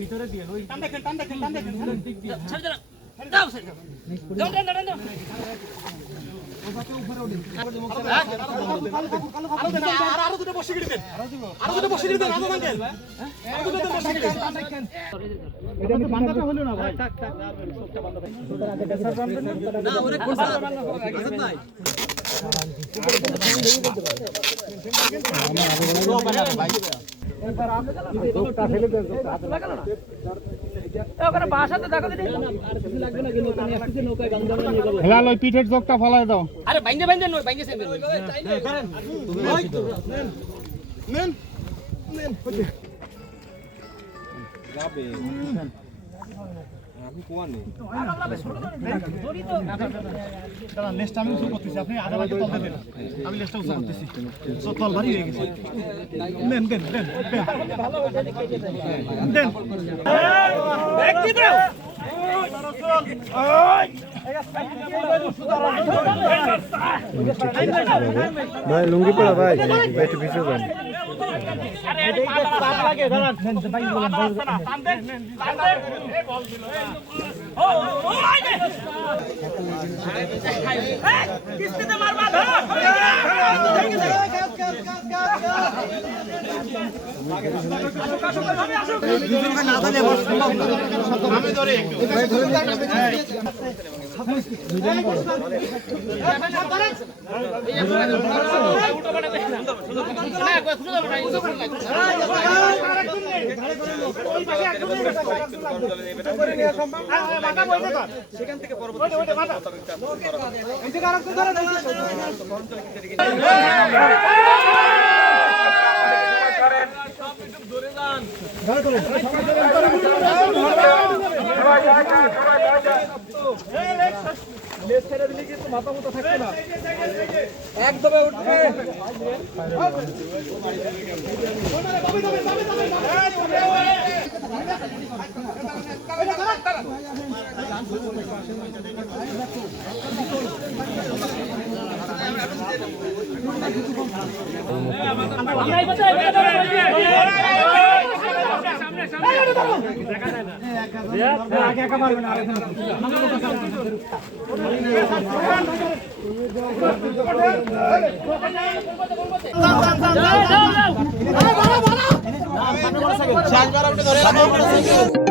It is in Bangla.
ভিতরে দিয়ে পিঠের চোখটা ফলাই দাও। আরে বাইন্দে বাইন্দে নয় বাইন্দে সেম নেন নেন যাবে আমি কোয়ান নেই দাদা লেস্টটা আমি উঁচু করতেছি আপনি আধা বাকি তল দেবেন আমি লেস্টটা উঁচু করতেছি সব তল ভারী হয়ে গেছে নেন দেন দেন দেন দেখি দাও ভাই লুঙ্গি পড়া ভাই একটু পিছিয়ে যান। আমি ধরে সেখান থেকে পরবর্তী মাথা মতো থাকবে না একদমে উঠবে ধরে